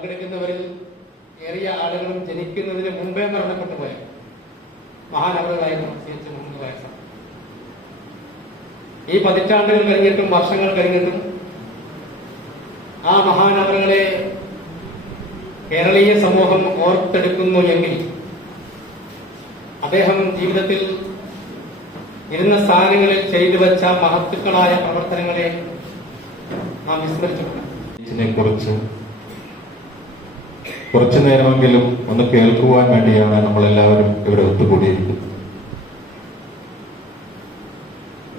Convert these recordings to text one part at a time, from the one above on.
പങ്കെടുക്കുന്നവരിൽ ഏറിയ ആളുകളും ജനിക്കുന്നതിന് മുമ്പേ മരണപ്പെട്ടു പോയ മഹാനവറുകളായിരുന്നു CH മുഹമ്മദ് കോയ സാഹിബ്. ഈ പതിറ്റാണ്ടുകൾ കഴിഞ്ഞിട്ടും വർഷങ്ങൾ കഴിഞ്ഞിട്ടും ആ മഹാനവറുകളെ കേരളീയ സമൂഹം ഓർത്തെടുക്കുന്നു എങ്കിൽ അദ്ദേഹം ജീവിതത്തിൽ ഇരുന്ന സ്ഥാനങ്ങളിൽ ചെയ്തു വെച്ച മഹത്തുക്കളായ പ്രവർത്തനങ്ങളെ നാം വിസ്മരിച്ചിട്ടുണ്ട്. കുറിച്ച് കുറച്ചു നേരമെങ്കിലും ഒന്ന് കേൾക്കുവാൻ വേണ്ടിയാണ് നമ്മളെല്ലാവരും ഇവിടെ ഒത്തുകൂടിയിരിക്കുന്നത്.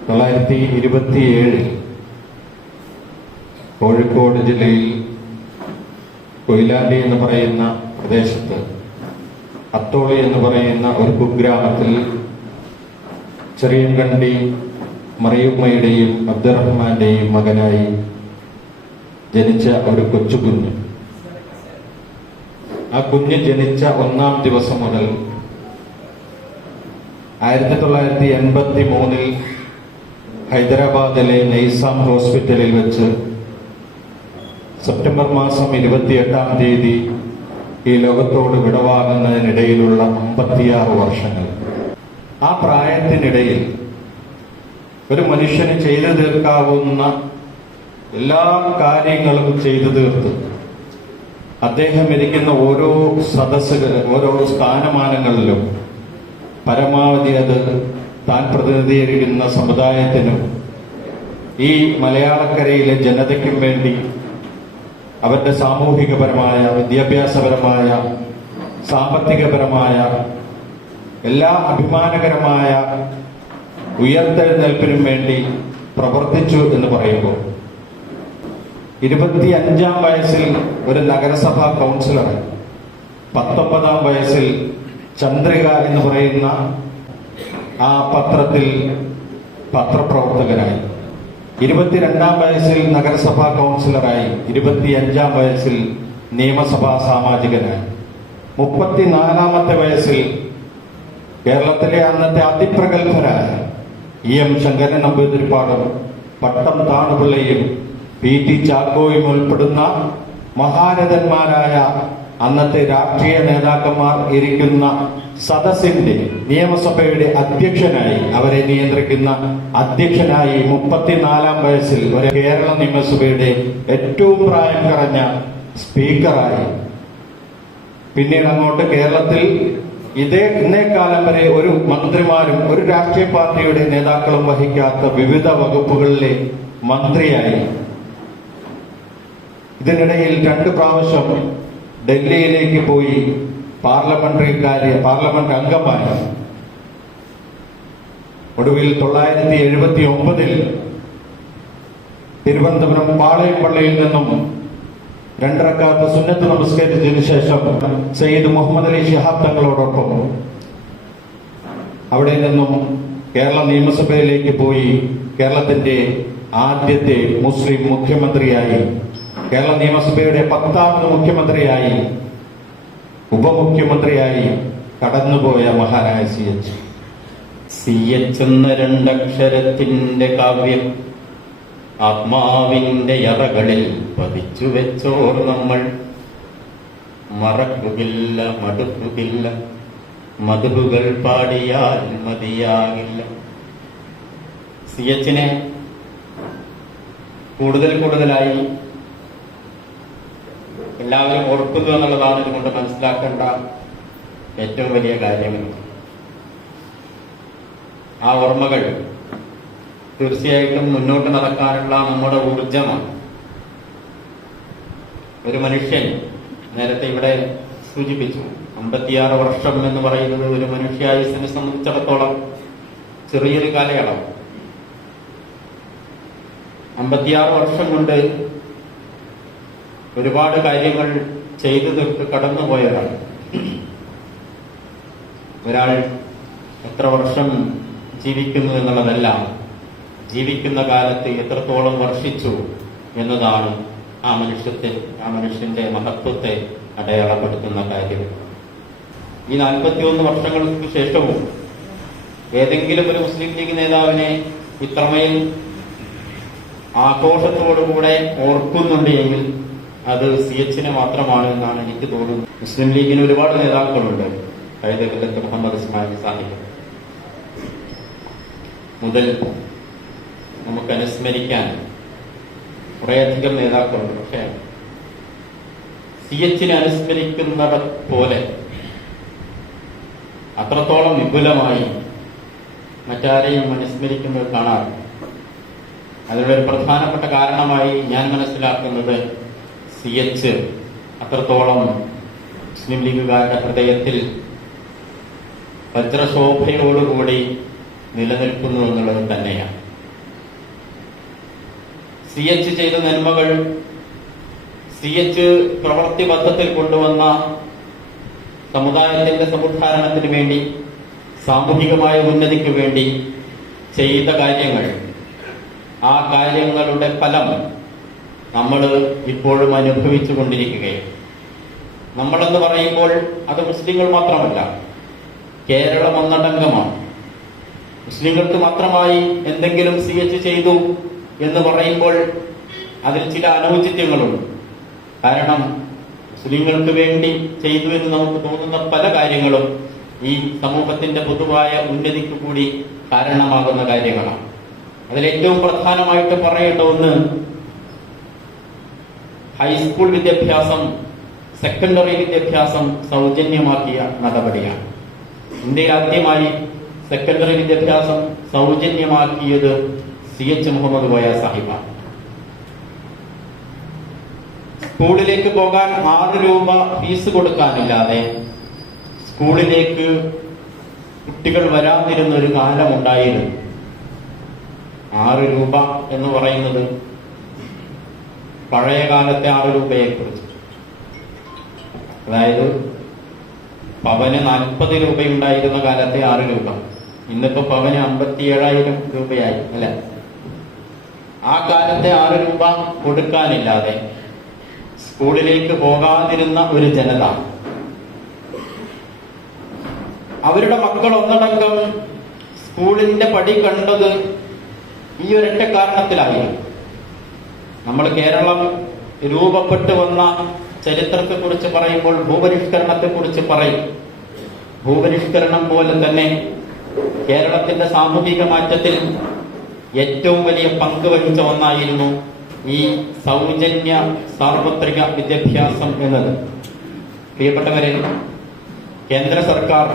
1927 കോഴിക്കോട് ജില്ലയിൽ കൊയിലാണ്ടി എന്ന് പറയുന്ന പ്രദേശത്ത് അത്തോളി എന്ന് പറയുന്ന ഒരു കുഗ്രാമത്തിൽ ചെറിയൻകണ്ടി മറിയുമ്മയുടെയും അബ്ദുറഹ്മാന്റെയും മകനായി ജനിച്ച ഒരു കൊച്ചുകുഞ്ഞ്. ആ കുഞ്ഞ് ജനിച്ച ഒന്നാം ദിവസം മുതൽ 1983 ഹൈദരാബാദിലെ നൈസാം ഹോസ്പിറ്റലിൽ വെച്ച് സെപ്റ്റംബർ മാസം 28-ാം തീയതി ഈ ലോകത്തോട് വിടവാങ്ങുന്നതിനിടയിലുള്ള 56 വർഷങ്ങൾ. ആ പ്രായത്തിനിടയിൽ ഒരു മനുഷ്യന് ചെയ്തു തീർക്കാവുന്ന എല്ലാ കാര്യങ്ങളും ചെയ്തു തീർത്ത് അദ്ദേഹം ഇരിക്കുന്ന ഓരോ ഓരോ സ്ഥാനമാനങ്ങളിലും പരമാവധി അത് താൻ പ്രതിനിധീകരിക്കുന്ന സമുദായത്തിനും ഈ മലയാളക്കരയിലെ ജനതയ്ക്കും വേണ്ടി അവരുടെ സാമൂഹികപരമായ, വിദ്യാഭ്യാസപരമായ, സാമ്പത്തികപരമായ എല്ലാ അഭിമാനകരമായ ഉയർത്തെഴുന്നേൽപ്പിനും വേണ്ടി പ്രവർത്തിച്ചു എന്ന് പറയുമ്പോൾ 25-ാം വയസ്സിൽ ഒരു നഗരസഭാ കൗൺസിലറായി, 19-ാം വയസ്സിൽ ചന്ദ്രിക എന്ന് പറയുന്ന ആ പത്രത്തിൽ പത്രപ്രവർത്തകനായി, 22-ാം വയസ്സിൽ നഗരസഭാ കൗൺസിലറായി, 25-ാം വയസ്സിൽ നിയമസഭാ സാമാജികനായി, 34-ാമത്തെ വയസ്സിൽ കേരളത്തിലെ അന്നത്തെ അതിപ്രഗത്ഭരായ EM ശങ്കരൻ നമ്പൂതിരിപ്പാടും പട്ടം താണുപിള്ളയും PT ചാക്കോയും ഉൾപ്പെടുന്ന മഹാരഥന്മാരായ അന്നത്തെ രാഷ്ട്രീയ നേതാക്കന്മാർ ഇരിക്കുന്ന സദസ്സിന്റെ നിയമസഭയുടെ അധ്യക്ഷനായി, അവരെ നിയന്ത്രിക്കുന്ന അധ്യക്ഷനായി 34-ാം വയസ്സിൽ ഒരു കേരള നിയമസഭയുടെ ഏറ്റവും പ്രായം കുറഞ്ഞ സ്പീക്കറായി, പിന്നീട് അങ്ങോട്ട് കേരളത്തിൽ ഇന്നേക്കാലം വരെ ഒരു മന്ത്രിമാരും ഒരു രാഷ്ട്രീയ പാർട്ടിയുടെ നേതാക്കളും വഹിക്കാത്ത വിവിധ വകുപ്പുകളിലെ മന്ത്രിയായി, ഇതിനിടയിൽ 2 പ്രാവശ്യം ഡൽഹിയിലേക്ക് പോയി പാർലമെന്റ് അംഗമായി, ഒടുവിൽ 1979 തിരുവനന്തപുരം പാളയം പള്ളിയിൽ നിന്നും 2 റക്അത്ത് സുന്നത്ത് നമസ്കരിച്ചതിനു ശേഷം സയ്യിദ് മുഹമ്മദ് അലി ശിഹാബ് തങ്ങളോടൊപ്പം അവിടെ നിന്നും കേരള നിയമസഭയിലേക്ക് പോയി കേരളത്തിന്റെ ആദ്യത്തെ മുസ്ലിം മുഖ്യമന്ത്രിയായി, കേരള നിയമസഭയുടെ 10ാമത് മുഖ്യമന്ത്രിയായി, ഉപമുഖ്യമന്ത്രിയായി കടന്നുപോയ മഹാനായ CH എന്ന 2 അക്ഷരത്തിന്റെ കാവ്യം ആത്മാവിന്റെ യറകളിൽ പതിച്ചു വെച്ചോർ നമ്മൾ. മറക്കുകയില്ല, മടുക്കുകയില്ല, മധുകൾ പാടിയാൽ മതിയാകില്ല. CHനെ കൂടുതലായി എല്ലാവരും ഓർക്കുന്നു എന്നുള്ളതാണ് ഇതുകൊണ്ട് മനസ്സിലാക്കേണ്ട ഏറ്റവും വലിയ കാര്യം. ആ ഓർമ്മകൾ തീർച്ചയായിട്ടും മുന്നോട്ട് നടക്കാനുള്ള നമ്മുടെ ഊർജമാണ്. ഒരു മനുഷ്യൻ, നേരത്തെ ഇവിടെ സൂചിപ്പിച്ചു, 56 വർഷം എന്ന് പറയുന്നത് ഒരു മനുഷ്യായുസ്സിനെ സംബന്ധിച്ചിടത്തോളം ചെറിയൊരു കാലയളവ്. 56 വർഷം കൊണ്ട് ഒരുപാട് കാര്യങ്ങൾ ചെയ്തു തീർത്ത് കടന്നുപോയതാണ്. ഒരാൾ എത്ര വർഷം ജീവിക്കുന്നു എന്നുള്ളതല്ല, ജീവിക്കുന്ന കാലത്ത് എത്രത്തോളം വർഷിച്ചു എന്നതാണ് ആ മനുഷ്യന്റെ മഹത്വത്തെ അടയാളപ്പെടുത്തുന്ന കാര്യം. ഈ 41 വർഷങ്ങൾക്ക് ശേഷവും ഏതെങ്കിലും ഒരു മുസ്ലിം ലീഗ് നേതാവിനെ ഇത്രമേൽ ആഘോഷത്തോടുകൂടെ ഓർക്കുന്നുണ്ട് എങ്കിൽ അത് CH മാത്രമാണ് എന്നാണ് എനിക്ക് തോന്നുന്നത്. മുസ്ലിം ലീഗിന് ഒരുപാട് നേതാക്കളുണ്ട്. ഹൈദരലത്ത് മുഹമ്മദ് ഇസ്മായിൽ സാഹിബ് മുതൽ നമുക്ക് അനുസ്മരിക്കാൻ കുറേയധികം നേതാക്കളുണ്ട്. പക്ഷേ CH അനുസ്മരിക്കുന്നത് പോലെ അത്രത്തോളം വിപുലമായി മറ്റാരെയും അനുസ്മരിക്കുന്നത് കാണാറില്ല. അതിനുള്ള ഒരു പ്രധാനപ്പെട്ട കാരണമായി ഞാൻ മനസ്സിലാക്കുന്നത് CH അത്രത്തോളം മുസ്ലിം ലീഗുകാരുടെ ഹൃദയത്തിൽ വജ്രശോഭയോടുകൂടി നിലനിൽക്കുന്നു എന്നുള്ളത് തന്നെയാണ്. CH ചെയ്ത നന്മകൾ, CH പ്രവൃത്തിബദ്ധത്തിൽ കൊണ്ടുവന്ന സമുദായത്തിന്റെ സമുദ്ധാരണത്തിന് വേണ്ടി, സാമൂഹികമായ ഉന്നതിക്ക് വേണ്ടി ചെയ്ത കാര്യങ്ങൾ, ആ കാര്യങ്ങളുടെ ഫലം നമ്മൾ ഇപ്പോഴും അനുഭവിച്ചു കൊണ്ടിരിക്കുകയാണ്. നമ്മളെന്ന് പറയുമ്പോൾ അത് മുസ്ലിങ്ങൾ മാത്രമല്ല, കേരളം ഒന്നടങ്കമാണ്. മുസ്ലിങ്ങൾക്ക് മാത്രമായി എന്തെങ്കിലും CH ചെയ്തു എന്ന് പറയുമ്പോൾ അതിൽ ചില അനൗചിത്യങ്ങളുണ്ട്. കാരണം മുസ്ലിങ്ങൾക്ക് വേണ്ടി ചെയ്തു എന്ന് നമുക്ക് തോന്നുന്ന പല കാര്യങ്ങളും ഈ സമൂഹത്തിന്റെ പൊതുവായ ഉന്നതിക്ക് കൂടി കാരണമാകുന്ന കാര്യങ്ങളാണ്. അതിലേറ്റവും പ്രധാനമായിട്ട് പറയേണ്ട ഒന്ന് ഹൈസ്കൂൾ വിദ്യാഭ്യാസം, സെക്കൻഡറി വിദ്യാഭ്യാസം സൗജന്യമാക്കിയ നടപടിയാണ്. ഇന്ത്യയിൽ ആദ്യമായി സെക്കൻഡറി വിദ്യാഭ്യാസം സൗജന്യമാക്കിയത് CH മുഹമ്മദ് കോയ സാഹിബാണ്. സ്കൂളിലേക്ക് പോകാൻ 6 രൂപ ഫീസ് കൊടുക്കാനില്ലാതെ സ്കൂളിലേക്ക് കുട്ടികൾ വരാതിരുന്ന ഒരു കാലമുണ്ടായിരുന്നു. 6 രൂപ എന്ന് പറയുന്നത് പഴയ കാലത്തെ 6 രൂപയെ കുറിച്ച്, അതായത് പവന് 40 രൂപയുണ്ടായിരുന്ന കാലത്തെ 6 രൂപ, ഇന്നിപ്പോ പവന് 57,000 രൂപയായി അല്ലെ? ആ കാലത്തെ 6 രൂപ കൊടുക്കാനില്ലാതെ സ്കൂളിലേക്ക് പോകാതിരുന്ന ഒരു ജനത, അവരുടെ മക്കൾ ഒന്നടങ്കം സ്കൂളിന്റെ പടി കണ്ടത് ഈ ഒരൊറ്റ കാരണത്തിലായിരുന്നു. നമ്മൾ കേരളം രൂപപ്പെട്ടു വന്ന ചരിത്രത്തെ കുറിച്ച് പറയുമ്പോൾ ഭൂപരിഷ്കരണത്തെ കുറിച്ച് പറയും. ഭൂപരിഷ്കരണം പോലെ തന്നെ കേരളത്തിന്റെ സാമൂഹിക മാറ്റത്തിൽ ഏറ്റവും വലിയ പങ്ക് വഹിച്ച ഒന്നായിരുന്നു ഈ സൗജന്യ സാർവത്രിക വിദ്യാഭ്യാസം എന്നത്. പ്രിയപ്പെട്ടവരെ, കേന്ദ്ര സർക്കാർ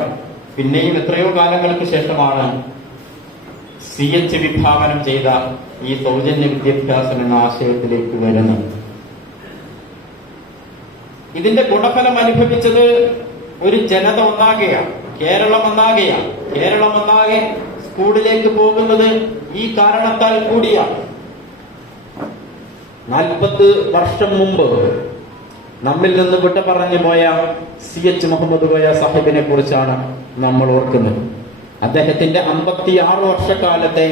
പിന്നെയും എത്രയോ കാലങ്ങൾക്ക് ശേഷമാണ് CH വിഭാവനം ചെയ്ത ഈ സൗജന്യ വിദ്യാഭ്യാസം എന്ന ആശയത്തിലേക്ക് വരുന്നത്. ഇതിന്റെ ഗുണഫലം അനുഭവിച്ചത് ഒരു ജനത ഒന്നാകെയാണ്, കേരളം ഒന്നാകെയാണ്. കേരളം ഒന്നാകെ സ്കൂളിലേക്ക് പോകുന്നത് ഈ കാരണത്താൽ കൂടിയാണ്. 40 വർഷം മുമ്പ് നമ്മിൽ നിന്ന് വിട്ട പറഞ്ഞു പോയ CH മുഹമ്മദ് കോയ സാഹിബിനെ കുറിച്ചാണ് നമ്മൾ ഓർക്കുന്നത്. അദ്ദേഹത്തിന്റെ 56 വർഷക്കാലത്തെ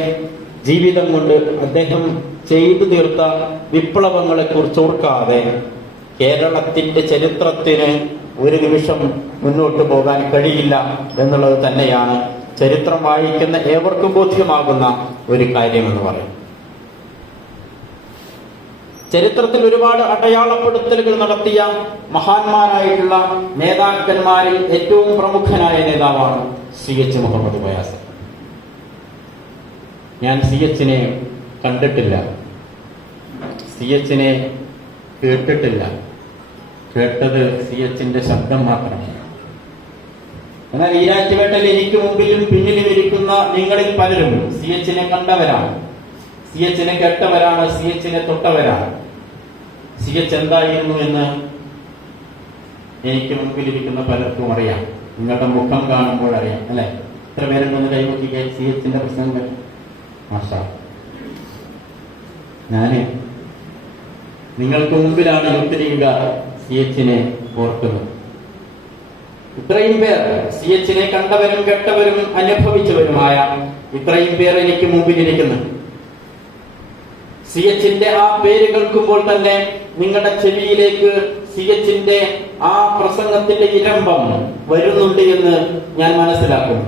ജീവിതം കൊണ്ട് അദ്ദേഹം ചെയ്തു തീർത്ത വിപ്ലവങ്ങളെ കുറിച്ച് ഓർക്കാതെ കേരളത്തിന്റെ ചരിത്രത്തിന് ഒരു നിമിഷം മുന്നോട്ട് പോകാൻ കഴിയില്ല എന്നുള്ളത് തന്നെയാണ് ചരിത്രം വായിക്കുന്ന ഏവർക്കും ബോധ്യമാകുന്ന ഒരു കാര്യമെന്ന് പറയും. ചരിത്രത്തിൽ ഒരുപാട് അടയാളപ്പെടുത്തലുകൾ നടത്തിയ മഹാന്മാരായിട്ടുള്ള നേതാക്കന്മാരിൽ ഏറ്റവും പ്രമുഖനായ നേതാവാണ് CH മുഹമ്മദ് കോയ സാഹിബ്. ഞാൻ CH-നെ കണ്ടിട്ടില്ല, CH-നെ കേട്ടിട്ടില്ല. കേട്ടത് CH-ന്റെ ശബ്ദം മാത്രമാണ്. എന്നാൽ ഈരാറ്റുപേട്ടയിൽ എനിക്ക് മുമ്പിലും പിന്നിലും ഇരിക്കുന്ന നിങ്ങളിൽ പലരും CH-നെ കണ്ടവരാണ്, CH-നെ കേട്ടവരാണ്, CH-നെ തൊട്ടവരാണ്. CH എന്തായിരുന്നു എന്ന് എനിക്ക് മുമ്പിലിരിക്കുന്ന പലർക്കും അറിയാം. നിങ്ങളുടെ മുഖം കാണുമ്പോൾ അറിയാം അല്ലെ? എത്ര പേരുണ്ടെന്ന് കൈമുട്ടിക്കുക CH-ന്റെ പ്രസംഗങ്ങൾ. മാഷാ, ഞാന് നിങ്ങൾക്ക് മുമ്പിലാണ് യൂത്ത് ലീഗുകാർ CH-നെ ഓർക്കുന്നത്. ഇത്രയും പേർ CH-നെ കണ്ടവരും കേട്ടവരും അനുഭവിച്ചവരുമായ ഇത്രയും പേർ എനിക്ക് മുമ്പിലിരിക്കുന്നു. CH-ന്റെ ആ പേര് കേൾക്കുമ്പോൾ തന്നെ നിങ്ങളുടെ ചെവിയിലേക്ക് CH-ന്റെ ആ പ്രസംഗത്തിന്റെ ഇരമ്പം വരുന്നുണ്ട് എന്ന് ഞാൻ മനസ്സിലാക്കുന്നു.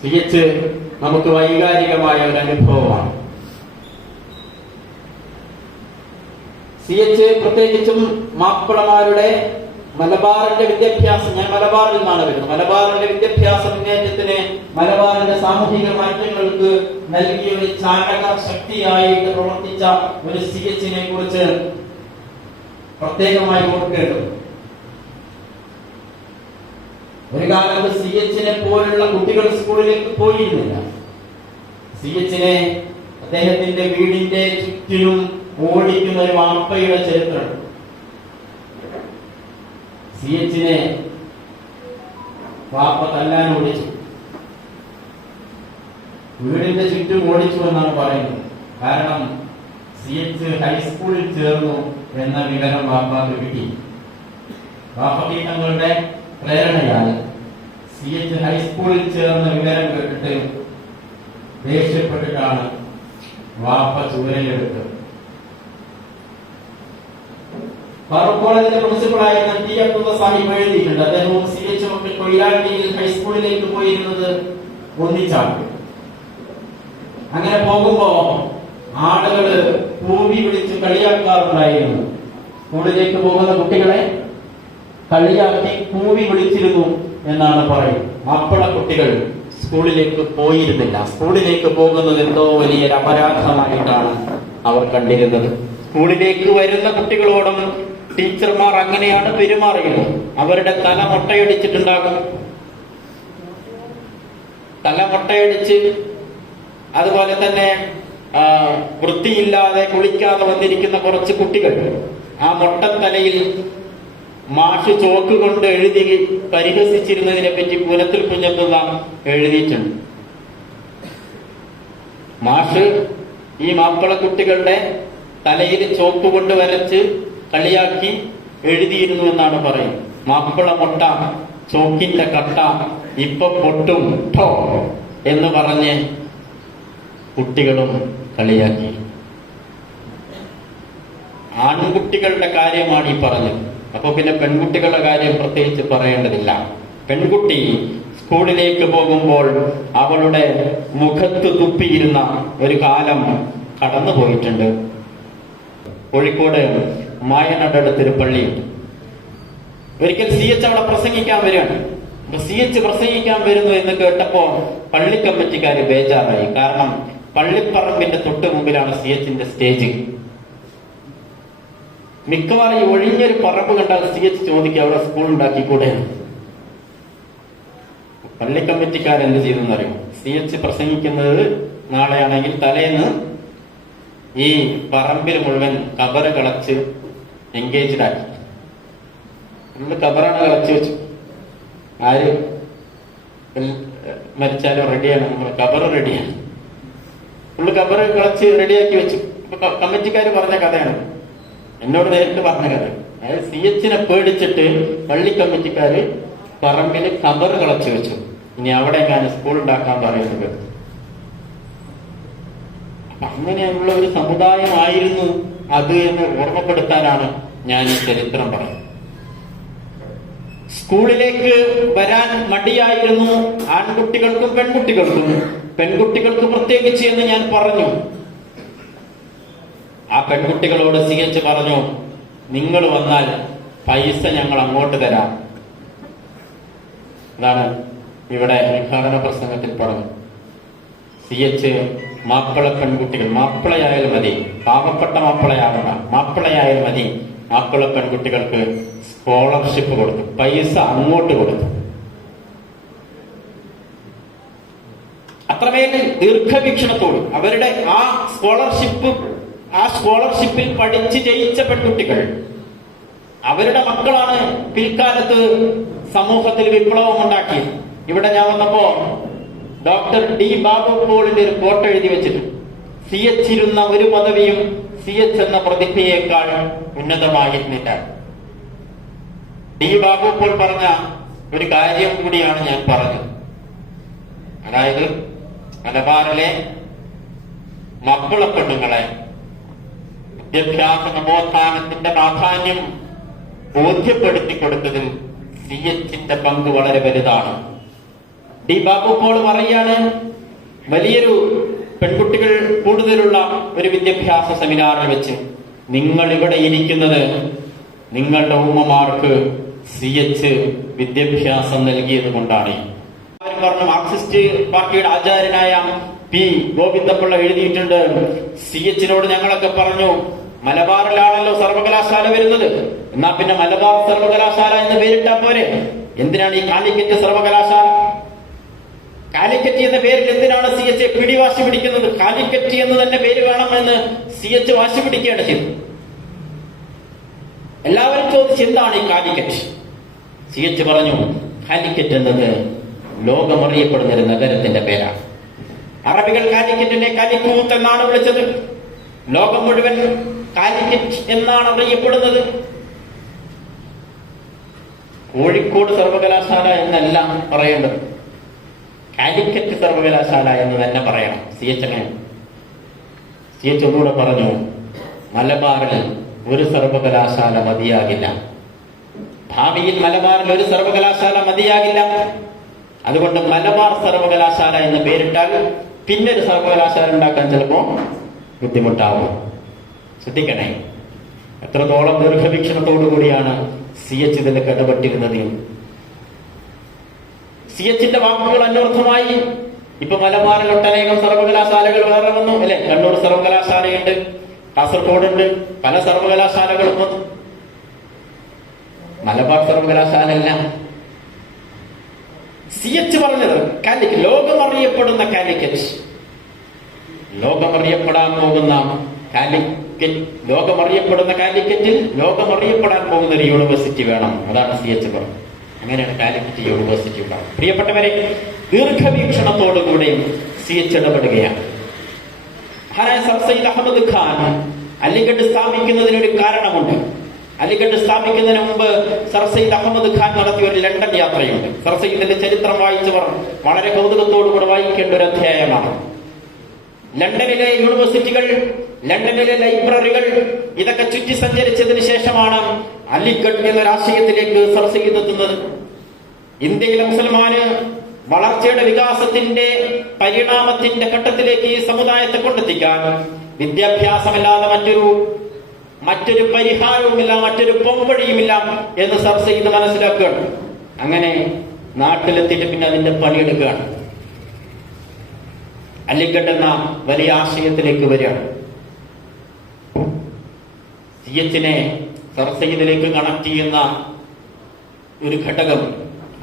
CH നമുക്ക് വൈകാരികമായ ഒരു അനുഭവമാണ്. CH പ്രത്യേകിച്ചും മാപ്പിളമാരുടെ മലബാറിന്റെ വിദ്യാഭ്യാസം, ഞാൻ മലബാറിൽ നിന്നാണ് വരുന്നത്, മലബാറിന്റെ വിദ്യാഭ്യാസ മുന്നേറ്റത്തിന്, മലബാറിന്റെ സാമൂഹിക മാറ്റങ്ങൾക്ക് നൽകിയ ഒരു ചാലക ശക്തിയായിട്ട് പ്രവർത്തിച്ച ഒരു CH-നെ കുറിച്ച് പ്രത്യേകമായി ഓർക്കേണ്ടത്. ഒരു കാലത്ത് CH-നെ പോലുള്ള കുട്ടികൾ സ്കൂളിലേക്ക് പോയിരുന്നില്ല. CH-നെ അദ്ദേഹത്തിന്റെ വീടിന്റെ ചുറ്റിലും ഓടിക്കുന്ന ഒരു വാപ്പയുടെ ചരിത്രം. CH-നെ വാപ്പ തല്ലാൻ ഓടിച്ചു, വീടിന്റെ ചുറ്റും ഓടിച്ചു എന്നാണ് പറയുന്നത്. കാരണം CH ഹൈസ്കൂളിൽ ചേർന്നു എന്ന വിവരം വാപ്പാക്ക് കിട്ടി. വാപ്പക്ക് തങ്ങളുടെ പ്രേരണയാൽ CH ഹൈസ്കൂളിൽ ചേർന്ന വിവരം കേട്ടിട്ട് ദേഷ്യപ്പെട്ടിട്ടാണ് വാപ്പ ചൂരലെടുത്തത്. ഫറൂഖ് കോളേജിന്റെ പ്രിൻസിപ്പളായിരുന്ന ടി അബ്ദുള്ള സാഹിബ് എഴുതിയിട്ടുണ്ട്, അദ്ദേഹവും CH ഒക്കെ കൊയിലാണ്ടിയിൽ ഹൈസ്കൂളിലേക്ക് പോയിരുന്നത് ഒന്നിച്ചാണ്. അങ്ങനെ പോകുമ്പോ ആളുകള് പൂവി വിളിച്ച് കളിയാക്കാറുണ്ടായിരുന്നു. സ്കൂളിലേക്ക് പോകുന്ന കുട്ടികളെ കളിയാക്കി പൂവി വിളിച്ചിരുന്നു എന്നാണ് പറയുന്നത്. മാപ്പിള കുട്ടികൾ സ്കൂളിലേക്ക് പോയിരുന്നില്ല. സ്കൂളിലേക്ക് പോകുന്നത് എന്തോ വലിയൊരു അപരാധമായിട്ടാണ് അവർ കണ്ടിരുന്നത്. സ്കൂളിലേക്ക് വരുന്ന കുട്ടികളോടും ടീച്ചർമാർ അങ്ങനെയാണ് പെരുമാറിയത്. അവരുടെ തല മുട്ടയടിച്ചിട്ടുണ്ടാകും. തല മുട്ടയടിച്ച്, അതുപോലെ തന്നെ വൃത്തിയില്ലാതെ കുളിക്കാതെ വന്നിരിക്കുന്ന കുറച്ച് കുട്ടികൾ ആ മൊട്ടത്തലയിൽ മാഷ് ചോക്ക് കൊണ്ട് എഴുതി പരിഹസിച്ചിരുന്നതിനെ പറ്റി പുനത്തിൽ കുഞ്ഞബ്ദുള്ള എഴുതിയിട്ടുണ്ട്. മാഷ് ഈ മാപ്പിള കുട്ടികളുടെ തലയിൽ ചോക്ക് കൊണ്ട് വരച്ച് കളിയാക്കി എഴുതിയിരുന്നു എന്നാണ് പറയുന്നത്. മാപ്പിള മൊട്ട, ചോക്കിന്റെ കട്ട, ഇപ്പൊ പൊട്ടും ഠോ എന്ന് പറഞ്ഞ് കുട്ടികളും കളിയാക്കി. ആൺകുട്ടികളുടെ കാര്യമാണ് ഈ പറഞ്ഞത്. അപ്പൊ പിന്നെ പെൺകുട്ടികളുടെ കാര്യം പ്രത്യേകിച്ച് പറയേണ്ടതില്ല. പെൺകുട്ടി സ്കൂളിലേക്ക് പോകുമ്പോൾ അവളുടെ മുഖത്ത് തുപ്പിയിരുന്ന ഒരു കാലം കടന്നുപോയിട്ടുണ്ട്. കോഴിക്കോട് മായനടുത്തൊരു പള്ളിയുണ്ട്. ഒരിക്കൽ CH അവിടെ പ്രസംഗിക്കാൻ വരികയാണ്. അപ്പൊ CH പ്രസംഗിക്കാൻ വരുന്നു എന്ന് കേട്ടപ്പോ പള്ളി കമ്മിറ്റിക്കാര് ബേജാറായി. കാരണം പള്ളിപ്പറമ്പിന്റെ തൊട്ട് മുമ്പിലാണ് CH-ന്റെ സ്റ്റേജ്. മിക്കവാറും ഈ ഒഴിഞ്ഞൊരു പറമ്പ് കണ്ടാൽ CH ചോദിക്കുക അവിടെ സ്കൂൾ ഉണ്ടാക്കിക്കൂടെ. പള്ളി കമ്മിറ്റിക്കാരെന്ത് ചെയ്തെന്നറിയും? CH പ്രസംഗിക്കുന്നത് നാളെയാണെങ്കിൽ തലേന്ന് ഈ പറമ്പിൽ മുഴുവൻ കബറ് കളച്ച് എൻഗേജ്ഡ് ആക്കി. ഫുള്ള് കബറാണ് കളച്ചു വെച്ചു. ആര് മരിച്ചാലും റെഡിയാണ്, നമ്മൾ കബറ് റെഡിയാണ്. ഫുള്ള് കബറ് കളച്ച് റെഡിയാക്കി വെച്ചു. കമ്മിറ്റിക്കാര് പറഞ്ഞ കഥയാണ്, എന്നോട് നേരിട്ട് പറഞ്ഞ കഥ. അതായത് CH-നെ പേടിച്ചിട്ട് പള്ളി കമ്മിറ്റിക്കാര് പറമ്പില് കബറ് കളച്ചു വെച്ചു. ഇനി അവിടെ ഞാൻ സ്കൂൾ ഉണ്ടാക്കാൻ പറയുന്നത്. അങ്ങനെയുള്ള ഒരു സമുദായമായിരുന്നു അത് എന്ന് ഓർമ്മപ്പെടുത്താനാണ് ഞാൻ ഈ ചരിത്രം പറയുന്നത്. സ്കൂളിലേക്ക് വരാൻ മടിയായിരുന്നു ആൺകുട്ടികൾക്കും പെൺകുട്ടികൾക്കും, പെൺകുട്ടികൾക്ക് പ്രത്യേകിച്ച് എന്ന് ഞാൻ പറഞ്ഞു. ആ പെൺകുട്ടികളോട് CH പറഞ്ഞു, നിങ്ങൾ വന്നാൽ പൈസ ഞങ്ങൾ അങ്ങോട്ട് തരാം. അതാണ് ഇവിടെ ഉദ്ഘാടന പ്രസംഗത്തിൽ പറഞ്ഞു. CH മാപ്പിള പെൺകുട്ടികൾ, മാപ്പിളയായാലും മതി, പാവപ്പെട്ട മാപ്പിളയാവണ്ട, മാപ്പിളയായാലും മതി, മാപ്പിള പെൺകുട്ടികൾക്ക് സ്കോളർഷിപ്പ് കൊടുത്തു, പൈസ അങ്ങോട്ട് കൊടുത്തു. അത്രമേൽ ദീർഘവീക്ഷണത്തോട് അവരുടെ ആ സ്കോളർഷിപ്പിൽ പഠിച്ച് ജയിച്ച പെൺകുട്ടികൾ, അവരുടെ മക്കളാണ് പിൽക്കാലത്ത് സമൂഹത്തിൽ വിപ്ലവം ഉണ്ടാക്കിയത്. ഇവിടെ ഞാൻ വന്നപ്പോ ഡോക്ടർ D ബാബു പോളിന്റെ ഒരു കോട്ട് എഴുതി വെച്ചിട്ട്, CH ഇരുന്ന ഒരു പദവിയും CH എന്ന പ്രതിഭയേക്കാൾ ഉന്നതമായിരുന്നില്ല. D ബാബു പോൾ പറഞ്ഞ ഒരു കാര്യം കൂടിയാണ് ഞാൻ പറഞ്ഞത്. അതായത് മലബാറിലെ മക്കള പെണ്ണുങ്ങളെ വിദ്യാഭ്യാസ നവോത്ഥാനത്തിന്റെ പ്രാധാന്യം ബോധ്യപ്പെടുത്തി കൊടുത്തതിൽ CH-ന്റെ പങ്ക് വളരെ വലുതാണ്. D ബാബു പോൾ പറയാണ്, വലിയൊരു പെൺകുട്ടികൾ കൂടുതലുള്ള ഒരു വിദ്യാഭ്യാസ സെമിനാറിൽ വെച്ച് നിങ്ങൾ ഇവിടെ ഇരിക്കുന്നത് നിങ്ങളുടെ ഉമ്മമാർക്ക് CH വിദ്യാഭ്യാസം നൽകിയത് കൊണ്ടാണ്. പറഞ്ഞു മാർക്സിസ്റ്റ് പാർട്ടിയുടെ ആചാര്യനായ P. ഗോവിന്ദപിള്ള എഴുതിയിട്ടുണ്ട്, CH-നോട് ഞങ്ങളൊക്കെ പറഞ്ഞു മലബാറിലാണല്ലോ സർവകലാശാല വരുന്നത്, എന്നാ പിന്നെ മലബാർ സർവകലാശാല എന്ന് പേരിട്ടാ പോരെ, എന്തിനാണ് ഈ കാലിക്കറ്റ് സർവകലാശാല? കാലിക്കറ്റ് എന്ന പേരിൽ എന്തിനാണ് CH പിടിവാശി പിടിക്കുന്നത്? കാലിക്കറ്റ് എന്ന് തന്നെ പേര് വേണമെന്ന് CH വാശി പിടിക്കുകയാണ് ചെയ്തത്. എല്ലാവരും ചോദിച്ചു എന്താണ് ഈ കാലിക്കറ്റ്? CH പറഞ്ഞു, കാലിക്കറ്റ് എന്നത് ലോകമറിയപ്പെടുന്ന ഒരു നഗരത്തിന്റെ പേരാണ്. അറബികൾ കാലിക്കറ്റിനെ കാലിക്കൂത്ത് എന്നാണ് വിളിച്ചത്. ലോകം മുഴുവൻ കാലിക്കറ്റ് എന്നാണ് അറിയപ്പെടുന്നത്. കോഴിക്കോട് സർവകലാശാല എന്നല്ല പറയേണ്ടത്, കാലിക്കറ്റ് സർവകലാശാല എന്ന് തന്നെ പറയണം. CH അങ്ങനെ. CH ഒന്നുകൂടെ പറഞ്ഞു, മലബാറിൽ ഒരു സർവകലാശാല മതിയാകില്ല, ഭാവിയിൽ മലബാറിൽ ഒരു സർവകലാശാല മതിയാകില്ല. അതുകൊണ്ട് മലബാർ സർവകലാശാല എന്ന് പേരിട്ടാൽ പിന്നെ ഒരു സർവകലാശാല ഉണ്ടാക്കാൻ ചിലപ്പോ ബുദ്ധിമുട്ടാവും. ശ്രദ്ധിക്കണേ, എത്രത്തോളം ദീർഘവീക്ഷണത്തോടു കൂടിയാണ് CH ഇതിലൊക്കെ ഇടപെട്ടിരുന്നത്. CH-ന്റെ വാക്കുകൾ അന്വർത്ഥമായി. ഇപ്പൊ മലബാറിൽ ഒട്ടനേകം സർവകലാശാലകൾ വേറെ വന്നു അല്ലെ. കണ്ണൂർ സർവകലാശാലയുണ്ട്, കാസർഗോഡുണ്ട്, പല സർവകലാശാലകളും വന്നു. മലബാർ സർവകലാശാല അല്ല. CH പറഞ്ഞത് കാലിക്കറ്റ്, ലോകമറിയപ്പെടുന്ന കാലിക്കറ്റ്, ലോകമറിയപ്പെടാൻ പോകുന്ന കാലിക്കറ്റ്, ലോകമറിയപ്പെടുന്ന കാലിക്കറ്റിൽ ലോകമറിയപ്പെടാൻ പോകുന്ന ഒരു യൂണിവേഴ്സിറ്റി വേണം. അതാണ് CH പറഞ്ഞത്. അങ്ങനെയാണ് കാലിക്കറ്റ് യൂണിവേഴ്സിറ്റി ഉണ്ടാകും. പ്രിയപ്പെട്ടവരെ, ദീർഘവീക്ഷണത്തോടുകൂടി CH ഇടപെടുകയാണ്. മഹാനായ സർ സയ്യിദ് അഹമ്മദ് ഖാൻ അലിഗഡ് സ്ഥാപിക്കുന്നതിനൊരു കാരണമുണ്ട്. അലിഗഡ് സ്ഥാപിക്കുന്നതിന് മുമ്പ് സർ സയ്യിദ് അഹമ്മദ് ഖാൻ നടത്തിയ ഒരു ലണ്ടൻ യാത്രയുണ്ട്. സർ സയ്യിദിന്റെ ചരിത്രം വായിച്ചവർ വളരെ കൗതുകത്തോടുകൂടി വായിക്കേണ്ട ഒരു അധ്യായമാണ്. ലണ്ടനിലെ യൂണിവേഴ്സിറ്റികൾ, ലണ്ടനിലെ ലൈബ്രറികൾ ഇതൊക്കെ ചുറ്റി സഞ്ചരിച്ചതിന് ശേഷമാണ് അലിഗഡ് എന്നൊരാശയത്തിലേക്ക് സർ സയ്യിദ് എത്തുന്നത്. ഇന്ത്യയിലെ മുസൽമാന് വളർച്ചയുടെ വികാസത്തിന്റെ പരിണാമത്തിന്റെ ഘട്ടത്തിലേക്ക് ഈ സമുദായത്തെ കൊണ്ടെത്തിക്കാൻ വിദ്യാഭ്യാസമല്ലാതെ മറ്റൊരു പരിഹാരവുമില്ല, മറ്റൊരു പൊമ്പടിയുമില്ല എന്ന് സർ സയ്യിദ് മനസ്സിലാക്കുകയാണ്. അങ്ങനെ നാട്ടിലെത്തിയിട്ട് പിന്നെ അതിന്റെ പണിയെടുക്കുകയാണ്. അലിഗഡ് എന്ന വലിയ ആശയത്തിലേക്ക് വരികയാണ്. CH-നെ സർ സയ്യിദിലേക്ക് കണക്ട് ചെയ്യുന്ന ഒരു ഘടകം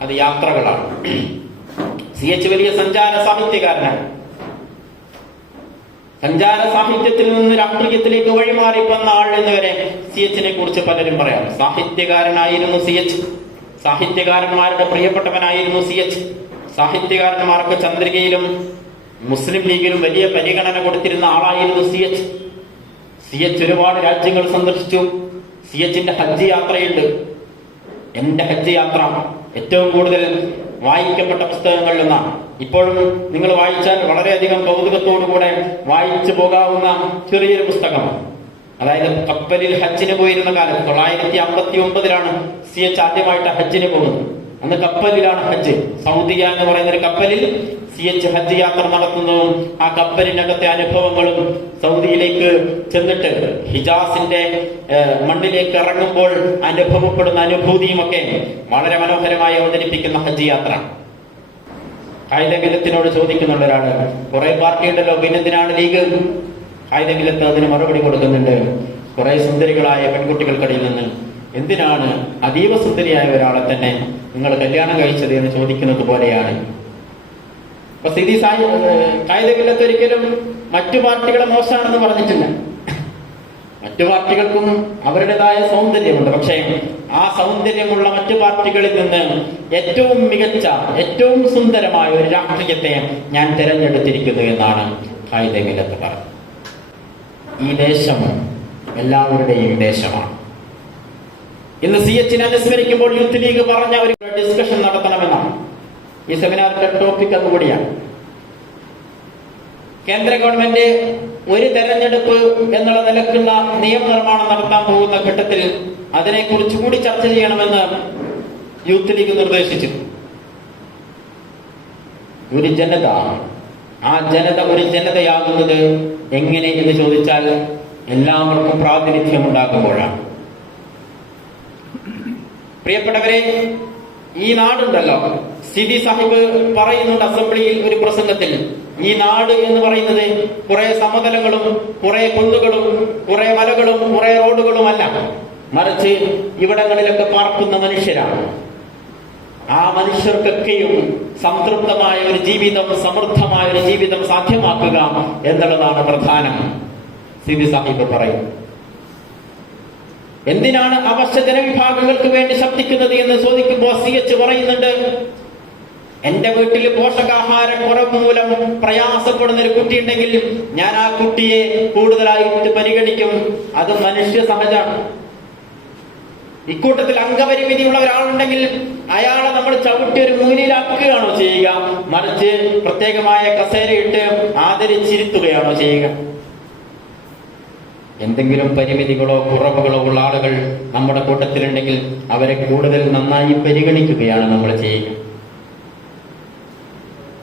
അത് യാത്രകളാണ്. CH വലിയ സഞ്ചാര സാഹിത്യകാരനാണ്. സഞ്ചാര സാഹിത്യത്തിൽ നിന്ന് രാഷ്ട്രീയത്തിലേക്ക് വഴിമാറി വന്ന ആൾ എന്നുവരെ CH-നെ കുറിച്ച് പലരും പറയാം. സാഹിത്യകാരനായിരുന്നു CH, സാഹിത്യകാരന്മാരുടെ പ്രിയപ്പെട്ടവനായിരുന്നു CH. സാഹിത്യകാരന്മാർക്ക് ചന്ദ്രികയിലും മുസ്ലിം ലീഗിലും വലിയ പരിഗണന കൊടുത്തിരുന്ന ആളായിരുന്നു CH. CH ഒരുപാട് രാജ്യങ്ങൾ സന്ദർശിച്ചു. CH-ന്റെ ഹജ്ജ് യാത്രയുണ്ട്. എന്റെ ഹജ്ജ് യാത്ര ഏറ്റവും കൂടുതൽ വായിക്കപ്പെട്ട പുസ്തകങ്ങളിൽ ഒന്നാണ്. ഇപ്പോഴും നിങ്ങൾ വായിച്ചാൽ വളരെയധികം കൗതുകത്തോടുകൂടെ വായിച്ചു പോകാവുന്ന ചെറിയൊരു പുസ്തകമാണ്. അതായത് കപ്പലിൽ ഹജ്ജിന് പോയിരുന്ന കാലത്ത് 959 CH ആദ്യമായിട്ട് ഹജ്ജിന് പോകുന്നത്. അന്ന് കപ്പലിലാണ് ഹജ്ജ്. സൗദിയ എന്ന് പറയുന്ന ഒരു കപ്പലിൽ CH ഹജ്ജ് യാത്ര നടത്തുന്നതും ആ കപ്പലിനകത്തെ അനുഭവങ്ങളും സൗദിയിലേക്ക് ചെന്നിട്ട് ഹിജാസിന്റെ മണ്ണിലേക്ക് ഇറങ്ങുമ്പോൾ അനുഭവപ്പെടുന്ന അനുഭൂതിയും ഒക്കെ വളരെ മനോഹരമായി അവതരിപ്പിക്കുന്ന ഹജ്ജ് യാത്ര. കായികത്തിനോട് ചോദിക്കുന്നുള്ള ഒരാള്, കുറെ പാർട്ടി ഉണ്ടല്ലോ, പിന്നെന്തിനാണ് ലീഗ്? കായികത്ത് അതിന് മറുപടി കൊടുക്കുന്നുണ്ട്. കുറെ സുന്ദരികളായ പെൺകുട്ടികൾക്കിടയിൽ നിന്ന് എന്തിനാണ് അതീവ സുന്ദരിയായ ഒരാളെ തന്നെ നിങ്ങൾ കല്യാണം കഴിച്ചത് എന്ന് ചോദിക്കുന്നത് പോലെയാണ്. അപ്പൊ സ്ഥിതി കായികത്ത് ഒരിക്കലും മറ്റു പാർട്ടികളെ മോശമാണെന്ന് പറഞ്ഞിട്ടില്ല. മറ്റു പാർട്ടികൾക്കും അവരുടേതായ സൗന്ദര്യമുണ്ട്. പക്ഷേ ആ സൗന്ദര്യമുള്ള മറ്റു പാർട്ടികളിൽ നിന്ന് ഏറ്റവും മികച്ച, ഏറ്റവും സുന്ദരമായ ഒരു രാഷ്ട്രീയത്തെ ഞാൻ തിരഞ്ഞെടുത്തിരിക്കുന്നു എന്നാണ് കായികത്ത് പറഞ്ഞത്. ഈ ദേശം എല്ലാവരുടെയും ദേശമാണ്. ഇന്ന് CH-നെ അനുസ്മരിക്കുമ്പോൾ യൂത്ത് ലീഗ് പറഞ്ഞ ഒരു ഡിസ്കഷൻ നടത്തണമെന്നാണ്. ഈ സെമിനാറിന്റെ ടോപ്പിക് അതുകൂടിയാണ്. കേന്ദ്ര ഗവൺമെന്റ് ഒരു തെരഞ്ഞെടുപ്പ് എന്നുള്ള നിലക്കുള്ള നിയമനിർമ്മാണം നടത്താൻ പോകുന്ന ഘട്ടത്തിൽ അതിനെക്കുറിച്ച് കൂടി ചർച്ച ചെയ്യണമെന്ന് യൂത്ത് ലീഗ് നിർദ്ദേശിച്ചു. ഒരു ജനത, ആ ജനത ഒരു ജനതയാകുന്നത് എങ്ങനെ എന്ന് ചോദിച്ചാൽ എല്ലാവർക്കും പ്രാതിനിധ്യമുണ്ടാകുമ്പോഴാണ്. പ്രിയപ്പെട്ടവരെ, ഈ നാടുണ്ടല്ലോ, സിദി സാഹിബ് പറയുന്നുണ്ട് അസംബ്ലിയിൽ ഒരു പ്രസംഗത്തിൽ, ഈ നാട് എന്ന് പറയുന്നത് കുറെ സമതലങ്ങളും കുറെ കുന്നുകളും കുറെ മലകളും കുറെ റോഡുകളുമല്ല, മറിച്ച് ഇവിടങ്ങളിലൊക്കെ പാർക്കുന്ന മനുഷ്യരാണ്. ആ മനുഷ്യർക്കൊക്കെയും സംതൃപ്തമായ ഒരു ജീവിതം, സമൃദ്ധമായ ഒരു ജീവിതം സാധ്യമാക്കുക എന്നുള്ളതാണ് പ്രധാനം. സിദി സാഹിബ് പറയും. എന്തിനാണ് അവശ്യ ജനവിഭാഗങ്ങൾക്ക് വേണ്ടി ശബ്ദിക്കുന്നത് എന്ന് ചോദിക്കുമ്പോൾ CH പറയുന്നുണ്ട്, എന്റെ വീട്ടിൽ പോഷകാഹാര കുറവ് മൂലം പ്രയാസപ്പെടുന്ന ഒരു കുട്ടി ഉണ്ടെങ്കിൽ ഞാൻ ആ കുട്ടിയെ കൂടുതലായിട്ട് പരിഗണിക്കും. അത് മനുഷ്യ സഹജമാണ്. ഇക്കൂട്ടത്തിൽ അംഗപരിമിതിയുള്ള ഒരാളുണ്ടെങ്കിൽ അയാളെ നമ്മൾ ചവിട്ടി ഒരു മൂലയിലാക്കുകയാണോ ചെയ്യുക, മറിച്ച് പ്രത്യേകമായ കസേരയിട്ട് ആദരിച്ചിരുത്തുകയാണോ ചെയ്യുക? എന്തെങ്കിലും പരിമിതികളോ കുറവുകളോ ഉള്ള ആളുകൾ നമ്മുടെ കൂട്ടത്തിലുണ്ടെങ്കിൽ അവരെ കൂടുതൽ നന്നായി പരിഗണിക്കുകയാണ് നമ്മൾ ചെയ്യുക.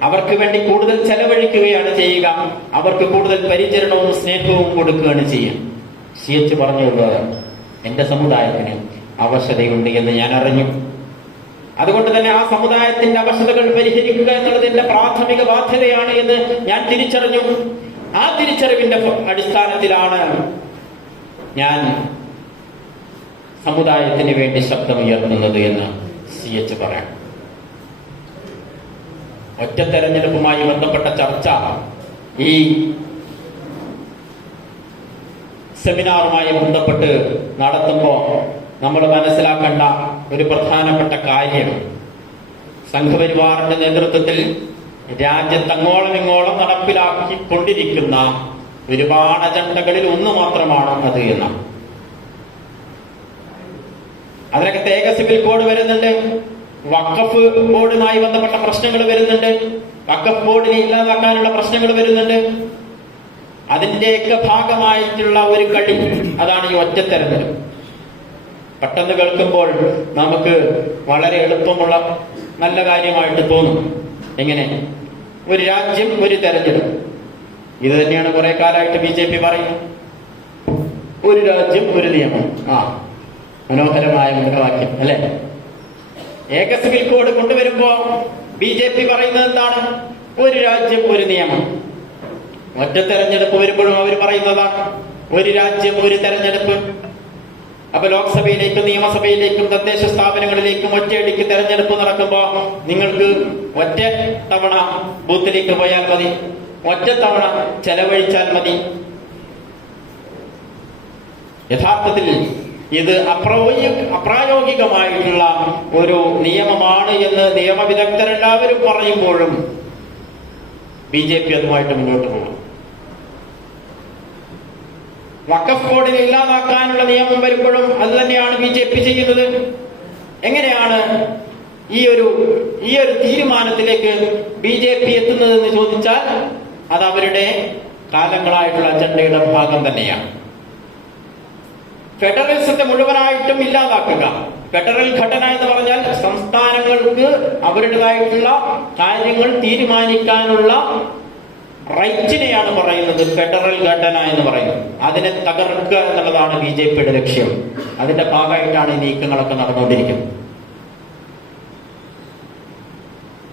അവർക്ക് വേണ്ടി കൂടുതൽ ചെലവഴിക്കുകയാണ് ചെയ്യുക. അവർക്ക് കൂടുതൽ പരിചരണവും സ്നേഹവും കൊടുക്കുകയാണ് ചെയ്യുക. CH പറഞ്ഞുള്ളത്, എന്റെ സമുദായത്തിന് അവശതയുണ്ട് എന്ന് ഞാൻ അറിഞ്ഞു. അതുകൊണ്ട് തന്നെ ആ സമുദായത്തിന്റെ അവശതകൾ പരിഹരിക്കുക എന്നുള്ളത് എന്റെ പ്രാഥമിക ബാധ്യതയാണ് എന്ന് ഞാൻ തിരിച്ചറിഞ്ഞു. ആ തിരിച്ചറിവിന്റെ അടിസ്ഥാനത്തിലാണ് ഞാൻ സമുദായത്തിന് വേണ്ടി ശബ്ദമുയർത്തുന്നത് എന്ന് CH പറയാം. ഒറ്റ തെരഞ്ഞെടുപ്പുമായി ബന്ധപ്പെട്ട ചർച്ച ഈ സെമിനാറുമായി ബന്ധപ്പെട്ട് നടത്തുമ്പോൾ നമ്മൾ മനസ്സിലാക്കേണ്ട ഒരു പ്രധാനപ്പെട്ട കാര്യം, സംഘപരിവാറിന്റെ നേതൃത്വത്തിൽ രാജ്യത്ത് അങ്ങോളം ഇങ്ങോളം നടപ്പിലാക്കിക്കൊണ്ടിരിക്കുന്ന ഒരുപാട് അജണ്ടകളിൽ ഒന്ന് മാത്രമാണ് അത് എന്നാണ്. അതിനകത്ത് ഏക സിവിൽ കോഡ് വരുന്നുണ്ട്, വഖഫ് ബോർഡുമായി ബന്ധപ്പെട്ട പ്രശ്നങ്ങൾ വരുന്നുണ്ട്, വഖഫ് ബോർഡിനെ ഇല്ലാതാക്കാനുള്ള പ്രശ്നങ്ങൾ വരുന്നുണ്ട്. അതിന്റെയൊക്കെ ഭാഗമായിട്ടുള്ള ഒരു കളി അതാണ് ഈ ഒറ്റ തെരഞ്ഞെടുപ്പ്. പെട്ടെന്ന് കേൾക്കുമ്പോൾ നമുക്ക് വളരെ എളുപ്പമുള്ള നല്ല കാര്യമായിട്ട് തോന്നും. എങ്ങനെ? ഒരു രാജ്യം ഒരു തെരഞ്ഞെടുപ്പ്. ഇത് തന്നെയാണ് കുറെ കാലമായിട്ട് BJP പറയുന്നത്. ഒരു രാജ്യം ഒരു നിയമം. മനോഹരമായ മുദ്രാവാക്യം അല്ലെ? ഏക സിവിൽ കോഡ് കൊണ്ടുവരുമ്പോ BJP പറയുന്നത് എന്താണ്? ഒരു രാജ്യം ഒരു നിയമം. ഒറ്റ തെരഞ്ഞെടുപ്പ് വരുമ്പോഴും അവർ പറയുന്നതാണ് ഒരു രാജ്യം ഒരു തെരഞ്ഞെടുപ്പ്. അപ്പൊ ലോക്സഭയിലേക്കും നിയമസഭയിലേക്കും തദ്ദേശ സ്ഥാപനങ്ങളിലേക്കും ഒറ്റയടിക്ക് തെരഞ്ഞെടുപ്പ് നടക്കുമ്പോ നിങ്ങൾക്ക് ഒറ്റ തവണ ബൂത്തിലേക്ക് പോയാൽ മതി, ഒറ്റ തവണ ചെലവഴിച്ചാൽ മതി. യഥാർത്ഥത്തിൽ ഇത് അപ്രായോഗികമായിട്ടുള്ള ഒരു നിയമമാണ് എന്ന് നിയമവിദഗ്ധരെല്ലാവരും പറയുമ്പോഴും BJP അതുമായിട്ട് മുന്നോട്ട് പോകും. വഖഫ് ബോർഡിനെ ഇല്ലാതാക്കാനുള്ള നിയമം വരുമ്പോഴും അത് തന്നെയാണ് BJP ചെയ്യുന്നത്. എങ്ങനെയാണ് ഈ ഒരു തീരുമാനത്തിലേക്ക് BJP എത്തുന്നതെന്ന് ചോദിച്ചാൽ അത് അവരുടെ കാലങ്ങളായിട്ടുള്ള അജണ്ടയുടെ ഭാഗം തന്നെയാണ്. ഫെഡറലിസത്തെ മുഴുവനായിട്ടും ഇല്ലാതാക്കുക. ഫെഡറൽ ഘടന എന്ന് പറഞ്ഞാൽ സംസ്ഥാനങ്ങൾക്ക് അവരുടേതായിട്ടുള്ള കാര്യങ്ങൾ തീരുമാനിക്കാനുള്ള റൈറ്റിനെയാണ് പറയുന്നത് ഫെഡറൽ ഘടന എന്ന് പറയുന്നത്. അതിനെ തകർക്കുക എന്നുള്ളതാണ് BJPയുടെ ലക്ഷ്യം. അതിന്റെ ഭാഗമായിട്ടാണ് ഈ നീക്കങ്ങളൊക്കെ നടന്നുകൊണ്ടിരിക്കുന്നത്.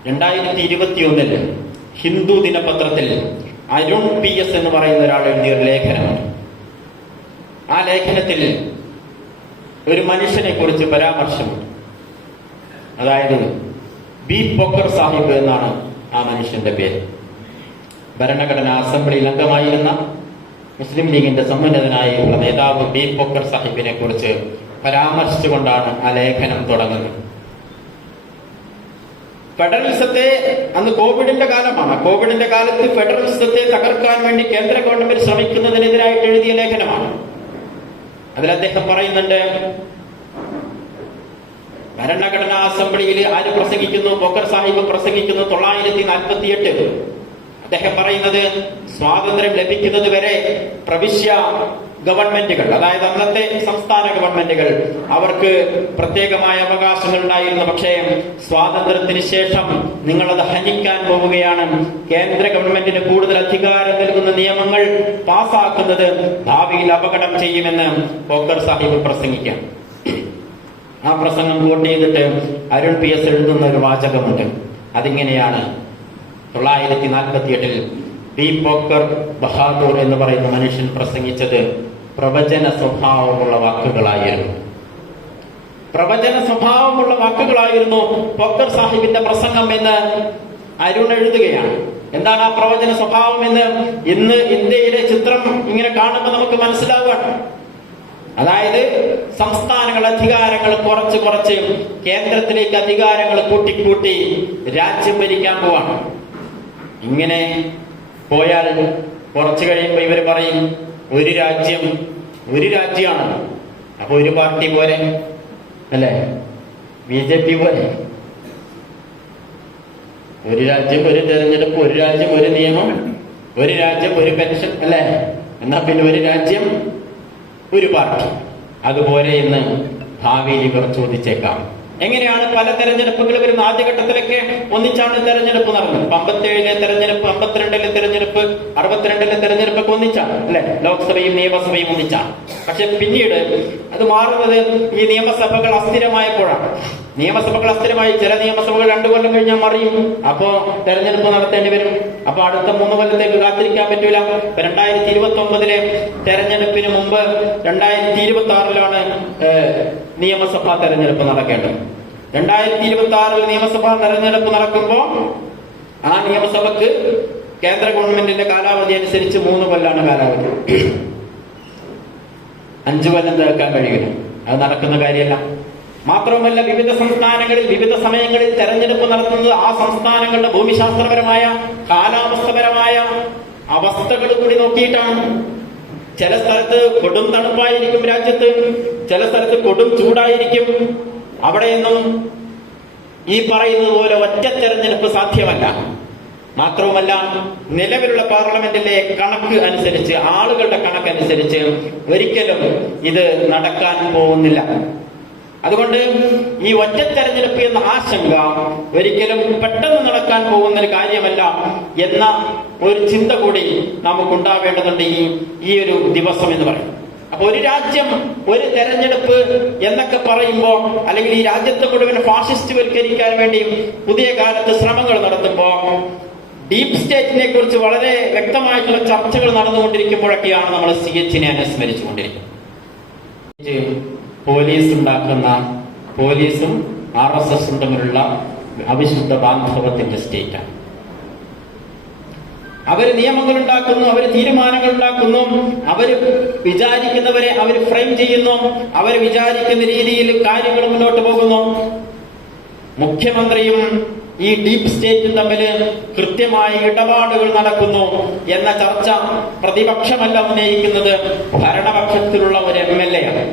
2021 ഹിന്ദു ദിനപത്രത്തിൽ അരുൺ PS എന്ന് പറയുന്ന ഒരാൾ എഴുതിയൊരു ലേഖനമാണ്. ആ ലേഖനത്തിൽ ഒരു മനുഷ്യനെ കുറിച്ച് പരാമർശമുണ്ട്. അതായത് ബി പൊക്കർ സാഹിബ് എന്നാണ് ആ മനുഷ്യന്റെ പേര്. ഭരണഘടനാ അസംബ്ലിയിൽ അംഗമായിരുന്ന മുസ്ലിം ലീഗിന്റെ സമുന്നതനായുള്ള നേതാവ് ബി പൊക്കർ സാഹിബിനെ കുറിച്ച് പരാമർശിച്ചുകൊണ്ടാണ് ആ ലേഖനം തുടങ്ങുന്നത്. ഫെഡറലിസത്തെ, അന്ന് കോവിഡിന്റെ കാലമാണ്, കോവിഡിന്റെ കാലത്ത് ഫെഡറലിസത്തെ തകർക്കാൻ വേണ്ടി കേന്ദ്ര ഗവൺമെന്റ് ശ്രമിക്കുന്നതിനെതിരായിട്ട് എഴുതിയ ലേഖനമാണ്. അതിൽ അദ്ദേഹം പറയുന്നുണ്ട്, ഭരണഘടനാ അസംബ്ലിയിൽ ആര് പ്രസംഗിക്കുന്നു? ബൊക്കർ സാഹിബ് പ്രസംഗിക്കുന്നു 948. അദ്ദേഹം പറയുന്നത്, സ്വാതന്ത്ര്യം ലഭിക്കുന്നത് വരെ പ്രവിശ്യ ഗവൺമെന്റുകൾ, അതായത് അന്നത്തെ സംസ്ഥാന ഗവൺമെന്റുകൾ, അവർക്ക് പ്രത്യേകമായ അവകാശങ്ങൾ ഉണ്ടായിരുന്നു. പക്ഷേ സ്വാതന്ത്ര്യത്തിന് ശേഷം നിങ്ങളത് ഹനിക്കാൻ പോവുകയാണ്. കേന്ദ്ര ഗവൺമെന്റിന് കൂടുതൽ അധികാരം നൽകുന്ന നിയമങ്ങൾ പാസ് പാസ്സാക്കുന്നത് ഭാവിയിൽ അപകടം ചെയ്യുമെന്ന് പോക്കർ സാഹിബ് പ്രസംഗിക്കാം. ആ പ്രസംഗം കോട്ട് ചെയ്തിട്ട് അരുൺ PS എഴുതുന്ന ഒരു വാചകമുണ്ട്. അതിങ്ങനെയാണ്: 1948 ബി പോക്കർ ബഹാദൂർ എന്ന് പറയുന്ന മനുഷ്യൻ പ്രസംഗിച്ചത് പ്രവചന സ്വഭാവമുള്ള വാക്കുകളായിരുന്നു. പ്രവചന സ്വഭാവമുള്ള വാക്കുകളായിരുന്നു പോക്കർ സാഹിബിന്റെ പ്രസംഗം എന്ന് അരുൺ എഴുതുകയാണ്. എന്താണ് ആ പ്രവചന സ്വഭാവം എന്ന് ഇന്ന് ഇന്ത്യയിലെ ചിത്രം ഇങ്ങനെ കാണുമ്പോൾ നമുക്ക് മനസ്സിലാവുകയാണ്. അതായത് സംസ്ഥാനങ്ങൾ അധികാരങ്ങൾ കുറച്ച് കേന്ദ്രത്തിലേക്ക് അധികാരങ്ങൾ കൂട്ടിക്കൂട്ടി രാജ്യം ഭരിക്കാൻ പോവാണ്. ഇങ്ങനെ പോയാൽ കുറച്ചു കഴിയുമ്പോൾ ഇവർ പറയും ഒരു രാജ്യമാണ്. അപ്പൊ ഒരു പാർട്ടി പോലെ അല്ലേ? BJP പോലെ ഒരു രാജ്യം ഒരു തെരഞ്ഞെടുപ്പ്, ഒരു രാജ്യം ഒരു നിയമം, ഒരു രാജ്യം ഒരു പെൻഷൻ അല്ലേ? എന്നാ പിന്നെ ഒരു രാജ്യം ഒരു പാർട്ടി. അതുപോലെ ഇന്ന് ഭാവിയിൽ ഇവർ ചോദിച്ചേക്കാം. എങ്ങനെയാണ് പല തെരഞ്ഞെടുപ്പുകൾ വരുന്ന? ആദ്യഘട്ടത്തിലൊക്കെ ഒന്നിച്ചാണ് തെരഞ്ഞെടുപ്പ് നടന്നത്. 57-ലെ തെരഞ്ഞെടുപ്പ്, 52-ലെ തെരഞ്ഞെടുപ്പ്, 62-ലെ തെരഞ്ഞെടുപ്പൊക്കെ ഒന്നിച്ചാണ് അല്ലെ? ലോക്സഭയും നിയമസഭയും ഒന്നിച്ചാണ്. പക്ഷെ പിന്നീട് അത് മാറുന്നത് ഈ നിയമസഭകൾ അസ്ഥിരമായപ്പോഴാണ്. നിയമസഭകൾ അസ്ഥിരമായി, ചില നിയമസഭകൾ 2 കൊല്ലം കഴിഞ്ഞാൽ മറിയും. അപ്പോ തെരഞ്ഞെടുപ്പ് നടത്തേണ്ടി വരും. അപ്പൊ അടുത്ത 3 കൊല്ലത്തേക്ക് കാത്തിരിക്കാൻ പറ്റൂല. 2029-ലെ തെരഞ്ഞെടുപ്പിന് മുമ്പ് 2026-ലാണ് നിയമസഭാ തെരഞ്ഞെടുപ്പ് നടക്കേണ്ടത്. 2026-ൽ നിയമസഭാ തെരഞ്ഞെടുപ്പ് നടക്കുമ്പോൾ ആ നിയമസഭക്ക് കേന്ദ്ര ഗവൺമെന്റിന്റെ കാലാവധി അനുസരിച്ച് 3 കൊല്ലാണ് കാലാവധി. 5 കൊല്ലം തീർക്കാൻ കഴിയില്ല. അത് നടക്കുന്ന കാര്യമല്ല. മാത്രവുമല്ല, വിവിധ സംസ്ഥാനങ്ങളിൽ വിവിധ സമയങ്ങളിൽ തെരഞ്ഞെടുപ്പ് നടത്തുന്നത് ആ സംസ്ഥാനങ്ങളുടെ ഭൂമിശാസ്ത്രപരമായ കാലാവസ്ഥപരമായ അവസ്ഥകൾ കൂടി നോക്കിയിട്ടാണ്. ചില സ്ഥലത്ത് കൊടും തണുപ്പായിരിക്കും രാജ്യത്ത്, ചില സ്ഥലത്ത് കൊടും ചൂടായിരിക്കും. അവിടെയൊന്നും ഈ പറയുന്നത് പോലെ ഒറ്റ തെരഞ്ഞെടുപ്പ് സാധ്യമല്ല. മാത്രവുമല്ല, നിലവിലുള്ള പാർലമെന്റിലെ കണക്ക് അനുസരിച്ച്, ആളുകളുടെ കണക്കനുസരിച്ച് ഒരിക്കലും ഇത് നടക്കാൻ പോകുന്നില്ല. അതുകൊണ്ട് ഈ ഒറ്റ തെരഞ്ഞെടുപ്പ് എന്ന ആശങ്ക ഒരിക്കലും പെട്ടെന്ന് നടക്കാൻ പോകുന്ന ഒരു കാര്യമല്ല എന്ന ഒരു ചിന്ത കൂടി നമുക്കുണ്ടാവേണ്ടതുണ്ട് ഈ ഒരു ദിവസം എന്ന് പറയും. അപ്പൊ ഒരു രാജ്യം, ഒരു തെരഞ്ഞെടുപ്പ് എന്നൊക്കെ പറയുമ്പോൾ, അല്ലെങ്കിൽ ഈ രാജ്യത്തെ മുഴുവൻ ഫാഷിസ്റ്റ് വൽക്കരിക്കാൻ വേണ്ടി പുതിയ കാലത്ത് ശ്രമങ്ങൾ നടത്തുമ്പോൾ ഡീപ് സ്റ്റേറ്റിനെ കുറിച്ച് വളരെ വ്യക്തമായിട്ടുള്ള ചർച്ചകൾ നടന്നുകൊണ്ടിരിക്കുമ്പോഴൊക്കെയാണ് നമ്മൾ CH-നെ അനുസ്മരിച്ചുകൊണ്ടിരിക്കുന്നത്. പോലീസും RSSും തമ്മിലുള്ള അവിശുദ്ധ ബാന്ധവത്തിന്റെ സ്റ്റേറ്റാണ്. അവര് നിയമങ്ങൾ ഉണ്ടാക്കുന്നു, അവര് തീരുമാനങ്ങൾ ഉണ്ടാക്കുന്നു, അവര് വിചാരിക്കുന്നവരെ അവർ ഫ്രെയിം ചെയ്യുന്നു, അവർ വിചാരിക്കുന്ന രീതിയിൽ കാര്യങ്ങൾ മുന്നോട്ട് പോകുന്നു. മുഖ്യമന്ത്രിയും ഈ ഡീപ് സ്റ്റേറ്റും തമ്മിൽ കൃത്യമായ ഇടപാടുകൾ നടക്കുന്നു എന്ന ചർച്ച പ്രതിപക്ഷമല്ല ഉന്നയിക്കുന്നത്, ഭരണപക്ഷത്തിലുള്ള ഒരു MLA ആണ്.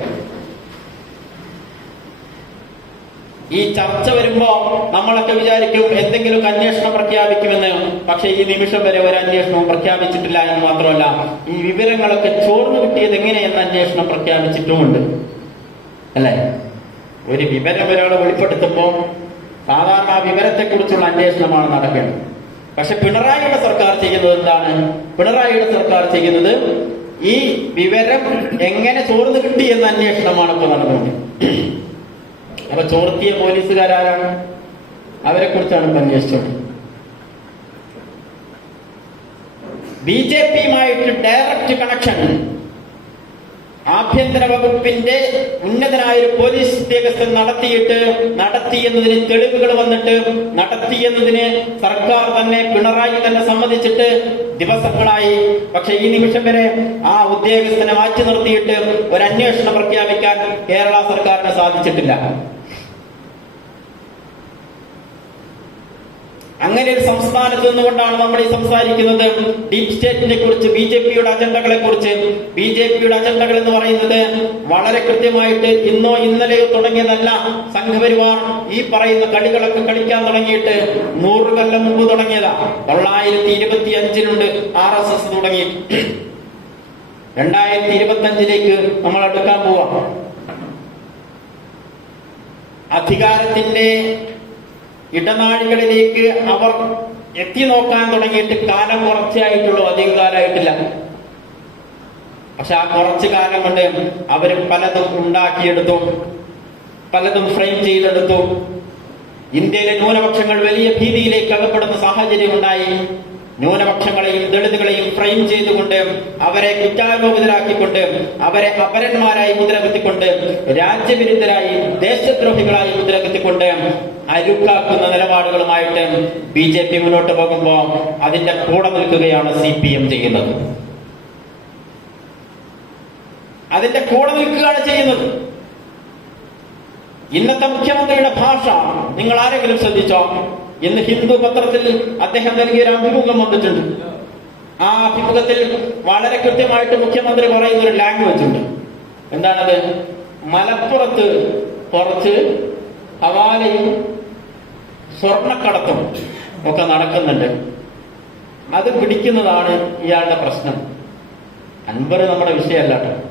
ഈ ചർച്ച വരുമ്പോ നമ്മളൊക്കെ വിചാരിക്കും എന്തെങ്കിലും അന്വേഷണം പ്രഖ്യാപിക്കുമെന്ന്. പക്ഷെ ഈ നിമിഷം വരെ ഒരു അന്വേഷണവും പ്രഖ്യാപിച്ചിട്ടില്ല എന്ന് മാത്രമല്ല, ഈ വിവരങ്ങളൊക്കെ ചോർന്നു കിട്ടിയത് എങ്ങനെയെന്ന് അന്വേഷണം പ്രഖ്യാപിച്ചിട്ടുമുണ്ട് അല്ലെ? ഒരു വിവരം ഒരാൾ വെളിപ്പെടുത്തുമ്പോൾ സാധാരണ ആ വിവരത്തെക്കുറിച്ചുള്ള അന്വേഷണമാണ് നടക്കേണ്ടത്. പക്ഷെ പിണറായിയുടെ സർക്കാർ ചെയ്യുന്നത് എന്താണ്? പിണറായിയുടെ സർക്കാർ ചെയ്യുന്നത് ഈ വിവരം എങ്ങനെ ചോർന്നു കിട്ടി എന്ന അന്വേഷണമാണ് ഇപ്പൊ നടന്നുകൊണ്ടിരിക്കുന്നത്. അപ്പൊ ചോർത്തിയ പോലീസുകാരാരാണ്? അവരെ കുറിച്ചാണ് ഇപ്പൊ അന്വേഷിച്ചത്. BJPയുമായിട്ട് ഡയറക്റ്റ് കണക്ഷൻ ആഭ്യന്തര വകുപ്പിന്റെ ഉന്നതനായ ഒരു പോലീസ് ഉദ്യോഗസ്ഥൻ നടത്തിയെന്നതിന് തെളിവുകൾ വന്നിട്ട്, നടത്തിയെന്നതിന് സർക്കാർ തന്നെ, പിണറായി തന്നെ സമ്മതിച്ചിട്ട് ദിവസങ്ങളായി. പക്ഷെ ഈ നിമിഷം വരെ ആ ഉദ്യോഗസ്ഥനെ മാറ്റി നിർത്തിയിട്ട് ഒരു അന്വേഷണം പ്രഖ്യാപിക്കാൻ കേരള സർക്കാരിന് സാധിച്ചിട്ടില്ല. അങ്ങനെ ഒരു സംസ്ഥാനത്ത് നിന്നുകൊണ്ടാണ് നമ്മൾ ഈ സംസാരിക്കുന്നത് ഡീപ് സ്റ്റേറ്റിനെ കുറിച്ച്, BJPയുടെ അജണ്ടകളെ കുറിച്ച്. BJPയുടെ അജണ്ടകൾ എന്ന് പറയുന്നത് വളരെ കൃത്യമായിട്ട് ഇന്നോ ഇന്നലെയോ തുടങ്ങിയതല്ല. സംഘപരിവാർ ഈ പറയുന്ന കളികളൊക്കെ കളിക്കാൻ തുടങ്ങിയിട്ട് 100 കൊല്ലം മുമ്പ് തുടങ്ങിയതാ. 1925 RSS തുടങ്ങി. 2025 നമ്മൾ അടുക്കാൻ പോവാം. അധികാരത്തിന്റെ ഇടനാഴികളിലേക്ക് അവർ എത്തി നോക്കാൻ തുടങ്ങിയിട്ട് കാലം കുറച്ചായിട്ടുള്ളൂ, അധികം കാലമായിട്ടില്ല. പക്ഷെ ആ കുറച്ചു കാലം കൊണ്ട് അവർ പലതും ഉണ്ടാക്കിയെടുത്തു, പലതും ഫ്രെയിം ചെയ്തെടുത്തു. ഇന്ത്യയിലെ ന്യൂനപക്ഷങ്ങൾ വലിയ ഭീതിയിലേക്ക് അകപ്പെടുന്ന സാഹചര്യം ഉണ്ടായി. ന്യൂനപക്ഷങ്ങളെയും ദളിതുകളെയും ഫ്രെയിം ചെയ്തുകൊണ്ട്, അവരെ കുറ്റാരോപിതരാക്കിക്കൊണ്ട്, അവരെ അപരന്മാരായി മുദ്രകുത്തിക്കൊണ്ട്, രാജ്യവിരുദ്ധരായി ദേശദ്രോഹികളായി മുദ്രകുത്തിക്കൊണ്ട് അരുക്കാക്കുന്ന നിലപാടുകളുമായിട്ട് BJP മുന്നോട്ട് പോകുമ്പോൾ അതിന്റെ കൂടെ നിൽക്കുകയാണ് CPM ചെയ്യുന്നത്. അതിന്റെ കൂടെ നിൽക്കുകയാണ് ചെയ്യുന്നത്. ഇന്നത്തെ മുഖ്യമന്ത്രിയുടെ ഭാഷ നിങ്ങൾ ആരെങ്കിലും ശ്രദ്ധിച്ചോ? ഇന്ന് ഹിന്ദു പത്രത്തിൽ അദ്ദേഹം നൽകിയ ഒരു അഭിമുഖം വന്നിട്ടുണ്ട്. ആ അഭിമുഖത്തിൽ വളരെ കൃത്യമായിട്ട് മുഖ്യമന്ത്രി പറയുന്ന ഒരു ലാംഗ്വേജ് ഉണ്ട്. എന്താണത്? മലപ്പുറത്ത് കുറച്ച് ഹവാലയും സ്വർണ്ണക്കടത്തും ഒക്കെ നടക്കുന്നുണ്ട്, അത് പിടിക്കുന്നതാണ് ഇയാളുടെ പ്രശ്നം. അൻവർ നമ്മുടെ വിഷയമല്ല കേട്ടോ.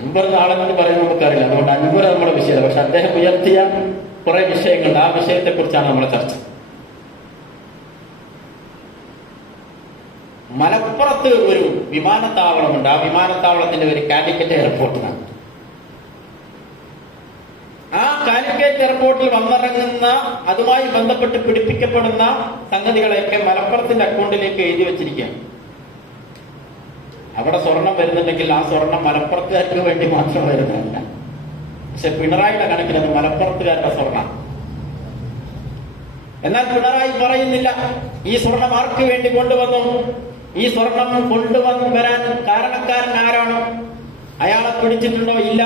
അൻവർ നാളെ എന്ന് പറയുന്നത് നമുക്കറിയില്ല, അതുകൊണ്ട് അൻവർ നമ്മുടെ വിഷയമല്ല. പക്ഷെ അദ്ദേഹം ഉയർത്തിയ കുറെ വിഷയങ്ങളുണ്ട്, ആ വിഷയത്തെ കുറിച്ചാണ് നമ്മുടെ ചർച്ച. മലപ്പുറത്ത് ഒരു വിമാനത്താവളമുണ്ട്. ആ വിമാനത്താവളത്തിന്റെ ഒരു കാലിക്കറ്റ് എയർപോർട്ടിനാണ്. ആ കാലിക്കറ്റ് എയർപോർട്ടിൽ വന്നിറങ്ങുന്ന, അതുമായി ബന്ധപ്പെട്ട് പിടിപ്പിക്കപ്പെടുന്ന സംഗതികളെയൊക്കെ മലപ്പുറത്തിന്റെ അക്കൗണ്ടിലേക്ക് എഴുതി വെച്ചിരിക്കുകയാണ്. അവിടെ സ്വർണം വരുന്നുണ്ടെങ്കിൽ ആ സ്വർണം മലപ്പുറത്തുകാർക്ക് വേണ്ടി മാത്രം വരുന്നതല്ല. പക്ഷെ പിണറായിയുടെ കണക്കിന് അത് മലപ്പുറത്തുകാരുടെ സ്വർണം. എന്നാൽ പിണറായി പറയുന്നില്ല ഈ സ്വർണം ആർക്ക് വേണ്ടി കൊണ്ടുവന്നു, ഈ സ്വർണം വരാൻ കാരണക്കാരൻ ആരാണ്, അയാളെ പിടിച്ചിട്ടുണ്ടോ? ഇല്ല.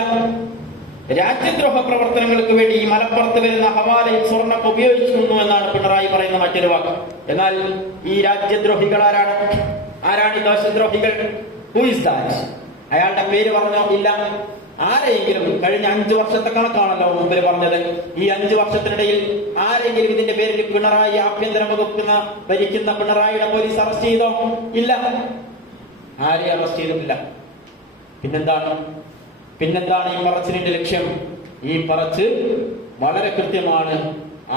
രാജ്യദ്രോഹ പ്രവർത്തനങ്ങൾക്ക് വേണ്ടി ഈ മലപ്പുറത്ത് വരുന്ന ഹവാലയിൽ സ്വർണം ഉപയോഗിച്ചിരുന്നു എന്നാണ് പിണറായി പറയുന്ന മറ്റൊരു വാക്ക്. എന്നാൽ ഈ രാജ്യദ്രോഹികൾ ആരാണ്? ആരാണ് ഈ ദേശദ്രോഹികൾ? Who is that? അയാളുടെ പേര് പറഞ്ഞോ? ഇല്ല. ആരെങ്കിലും കഴിഞ്ഞ 5 വർഷത്തെ കണക്കാണല്ലോ മുമ്പിൽ പറഞ്ഞത്. ഈ 5 വർഷത്തിനിടയിൽ ആരെങ്കിലും ഇതിന്റെ പേരിൽ പിണറായി ആഭ്യന്തര വകുപ്പ് ഭരിക്കുന്ന പിണറായിയുടെ പോലീസ് അറസ്റ്റ് ചെയ്തോ? ഇല്ല. ആരെയും അറസ്റ്റ് ചെയ്തിട്ടില്ല. പിന്നെന്താണ് ഈ പറച്ചിലിന്റെ ലക്ഷ്യം? ഈ പറച്ച് വളരെ കൃത്യമാണ്.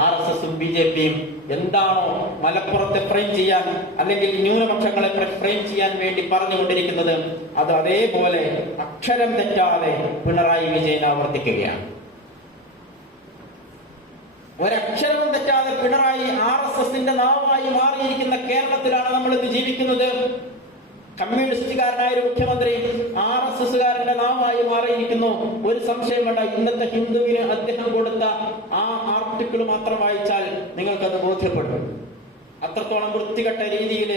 RSSഉം BJPയും എന്താണോ മലപ്പുറത്തെ ഫ്രെയിം ചെയ്യാൻ, അല്ലെങ്കിൽ ന്യൂനപക്ഷങ്ങളെ ഫ്രെയിം ചെയ്യാൻ വേണ്ടി പറഞ്ഞുകൊണ്ടിരിക്കുന്നത്, അത് അതേപോലെ അക്ഷരം തെറ്റാതെ പിണറായി വിജയൻ ആവർത്തിക്കുകയാണ്. ഒരക്ഷരവും തെറ്റാതെ പിണറായി RSSന്റെ നാവായി മാറിയിരിക്കുന്ന കേരളത്തിലാണ് നമ്മൾ ഇന്ന് ജീവിക്കുന്നത്. കമ്മ്യൂണിസ്റ്റുകാരനായ ഒരു മുഖ്യമന്ത്രി RSSകാരന്റെ നാവായി മാറിയിരിക്കുന്നു. ഒരു സംശയം വേണ്ട. ഇന്നത്തെ ഹിന്ദുവിന് അദ്ദേഹം കൊടുത്ത ആ ആർട്ടിക്കിൾ മാത്രം വായിച്ചാൽ നിങ്ങൾക്കത് ബോധ്യപ്പെടും. അത്രത്തോളം വൃത്തികെട്ട രീതിയിൽ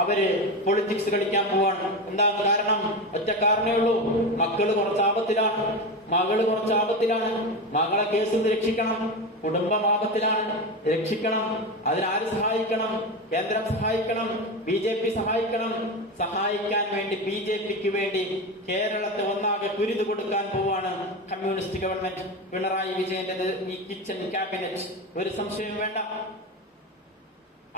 അവര് പൊളിറ്റിക്സ് കളിക്കാൻ പോവാണ്. എന്താ കാരണം? ഒറ്റ കാരണമേ ഉള്ളൂ. മകള് കുറച്ച് ആപത്തിലാണ്. മകളെ കേസിൽ നിന്ന് രക്ഷിക്കണം. കുടുംബം ആപത്തിലാണ്, രക്ഷിക്കണം. അതിനാര് സഹായിക്കണം? കേന്ദ്രം സഹായിക്കണം, BJP സഹായിക്കണം. സഹായിക്കാൻ വേണ്ടി BJPക്ക് വേണ്ടി കേരളത്തെ ഒന്നാകെ കുരുതു കൊടുക്കാൻ പോവാണ് കമ്മ്യൂണിസ്റ്റ് ഗവൺമെന്റ്, പിണറായി വിജയന്റെ ഈ കിച്ചൺ ക്യാബിനറ്റ്. ഒരു സംശയം വേണ്ട.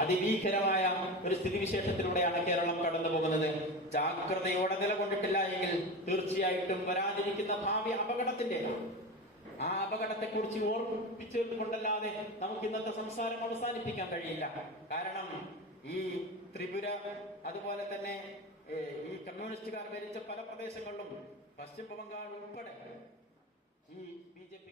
അതിഭീകരമായ ഒരു സ്ഥിതിവിശേഷത്തിലൂടെയാണ് കേരളം കടന്നു പോകുന്നത്. ജാഗ്രതയോടെ നിലകൊണ്ടിട്ടില്ല എങ്കിൽ തീർച്ചയായിട്ടും വരാനിരിക്കുന്ന ഭാവി അപകടത്തിന്റെയാണ്. ആ അപകടത്തെ കുറിച്ച് ഓർമ്മിപ്പിച്ചുകൊണ്ടല്ലാതെ നമുക്ക് ഇന്നത്തെ സംസാരം അവസാനിപ്പിക്കാൻ കഴിയില്ല. കാരണം ഈ ത്രിപുര, അതുപോലെ തന്നെ ഈ കമ്മ്യൂണിസ്റ്റുകാർ ഭരിച്ച പല പ്രദേശങ്ങളിലും, പശ്ചിമ ബംഗാൾ ഉൾപ്പെടെ ഈ BJP